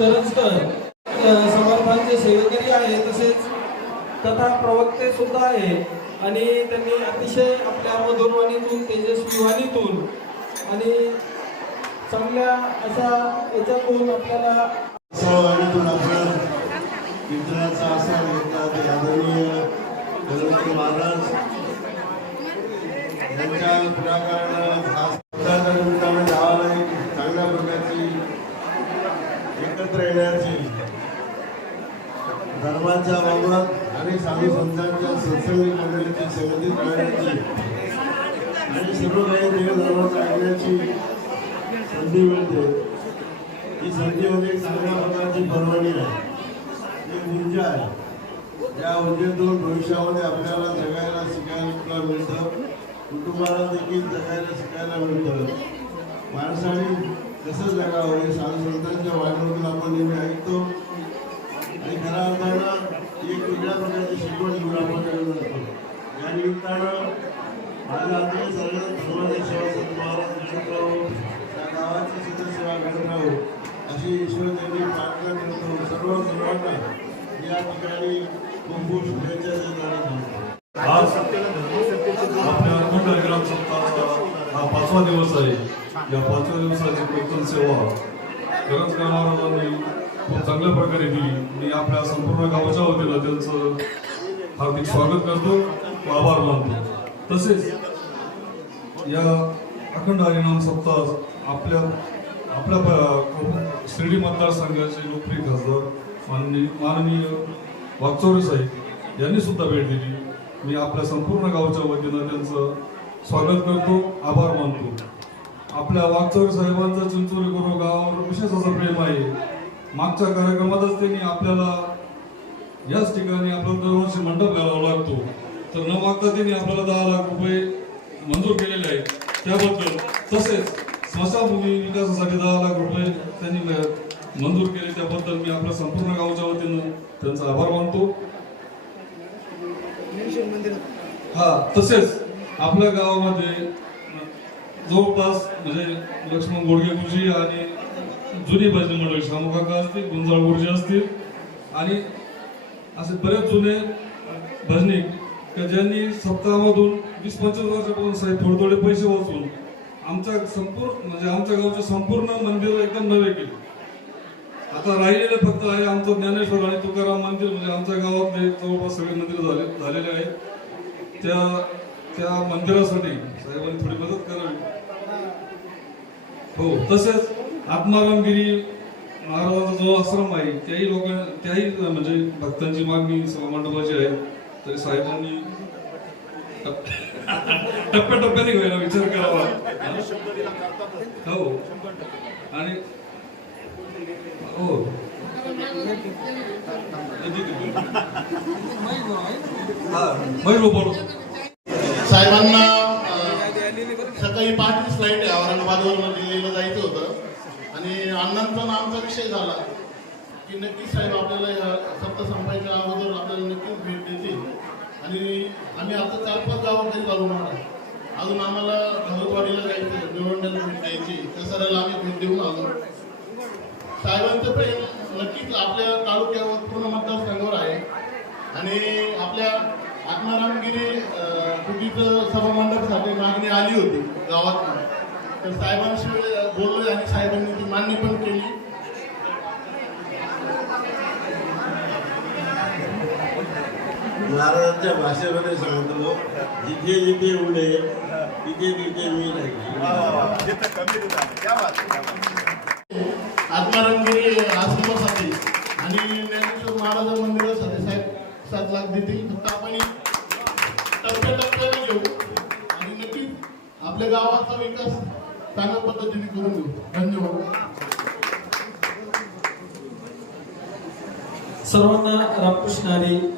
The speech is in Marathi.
Let's go. तथा प्रवक्ते सुद्धा आहे. आणि त्यांनी अतिशय आपल्या मधुरवाणीतून तेजस्वी वाणीतून आणि चांगल्या अशा याच्यातून आपल्याला सवाणीतून आपलं मित्राचा असा घेतला ते आदरणीय गणपती महाराज यांच्या पुढाकारानं हा निमित्तानं गावाला एक चांगल्या प्रकारची एकत्र येण्याची धर्माच्या बाबत आणि साधू संतांच्या सत्संगी मंडळीची संगतीत करण्याची आणि सर्व काही देवधर्माचा ऐकण्याची संधी मिळते. ही संधी म्हणजे चांगल्या प्रकारची परवानगी आहे. एक ऊर्जा आहे. त्या ऊर्जेतून भविष्यामध्ये आपल्याला जगायला शिकायला मिळतं. कुटुंबाला देखील जगायला शिकायला मिळतं. माणसाने कसं जगावं हे साधू संतांच्या वाणीमधून आपण नेहमी ऐकतो. आणि खऱ्या अर्थानं एक वेगळ्या प्रकारची शिकवण घेऊन आपण जगत असतो या निमित्तानं माझ्या अध्यक्ष सर्व समाजाची सेवा संत महाराज घडत राहू त्या गावाची सुद्धा सेवा घडत राहू अशी ईश्वर त्यांनी प्रार्थना करतो. सर्व सर्वांना या ठिकाणी खूप खूप शुभेच्छा देत आणि आज आपल्या अखंड ग्राम सप्ताहाचा हा पाचवा दिवस आहे. या पाचव्या दिवसाची कीर्तन सेवा करंजकर महाराजांनी खूप चांगल्या प्रकारे दिली. मी आपल्या संपूर्ण गावाच्या वतीनं त्यांचं हार्दिक स्वागत करतो व आभार मानतो. तसेच या अखंड हरिनाम सप्ताह आपल्या आपल्या शिर्डी मतदारसंघाचे लोकप्रिय खासदार माननीय माननीय वागचौरे साहेब यांनी सुद्धा भेट दिली. मी आपल्या संपूर्ण गावच्या वतीनं त्यांचं स्वागत करतो आभार मानतो. आपल्या वागचौरे साहेबांचं चिंचोली गुरु गावावर विशेष असं प्रेम आहे. मागच्या कार्यक्रमातच त्यांनी आपल्याला याच ठिकाणी आपला दरवर्षी मंडप घालावा लागतो. तर न मागता त्यांनी आपल्याला दहा लाख रुपये मंजूर केलेले आहेत. त्याबद्दल तसेच स्मशानभूमी विकासासाठी दहा लाख रुपये त्यांनी मंजूर केले. त्याबद्दल मी आपल्या संपूर्ण गावच्या वतीनं त्यांचा आभार मानतो. हा तसेच आपल्या गावामध्ये जवळपास म्हणजे लक्ष्मण गोडगे गुरुजी आणि जुनी भजनी मंडळी शामुकाका असतील गुंजाळ गुरुजी असतील आणि असे बरेच जुने भजनिक का ज्यांनी सप्ताहामधून वीस पंचवीस वर्षापासून साहेब थोडे थोडे पैसे वाचून आमच्या संपूर्ण म्हणजे आमच्या गावचं संपूर्ण मंदिर एकदम नवे केले. आता राहिलेलं फक्त आहे आमचं ज्ञानेश्वर आणि तुकाराम मंदिर म्हणजे आमच्या गावातले जवळपास सगळे मंदिर झाले झालेले आहेत. त्या त्या मंदिरासाठी साहेबांनी थोडी मदत करावी. हो तसेच आत्मारामगिरी महाराजांचा जो आश्रम आहे त्याही लोकां त्याही म्हणजे भक्तांची मागणी सभामंडपाची आहे. तरी साहेबांनी टप्प्याटप्प्याने घ्यायला विचार करावा. हो? आणि हो. साहेबांना सकाळी पाच फ्लाईट आहे औरंगाबादवरून दिल्लीला जायचं होतं. आणि अण्णांचा आणि आमचा विषय झाला. की नक्की साहेब आपल्याला या संपायच्या अगोदर आपल्याला नक्कीच भेट देतील. आणि आम्ही आता चार पाच गावामध्ये चालू आहे अजून आम्हाला घरवाडीला जायचं निवडण्याला भेट द्यायची त्या आम्ही भेट देऊन आलो साहेबांचं प्रेम नक्कीच आपल्या तालुक्यावर पूर्ण मतदारसंघावर आहे. आणि आपल्या आत्मारामगिरी अं, कुटीचं सभामंडपसाठी मागणी आली होती गावात. तर साहेबांशी बोललो आणि साहेबांनी ती मान्य पण केली. महाराजांच्या भाषेमध्ये सांगतो जिथे जिथे उडे तिथे तिथे मी राहील. आत्मारामगिरी आश्रमासाठी आणि ज्ञानेश्वर महाराज मंदिरासाठी साहेब सात लाख देतील. फक्त आपण ही टप्प्याटप्प्याने घेऊ. आणि नक्कीच आपल्या गावाचा विकास चांगल्या पद्धतीने करून घेऊ. धन्यवाद. सर्वांना रामकृष्ण हरी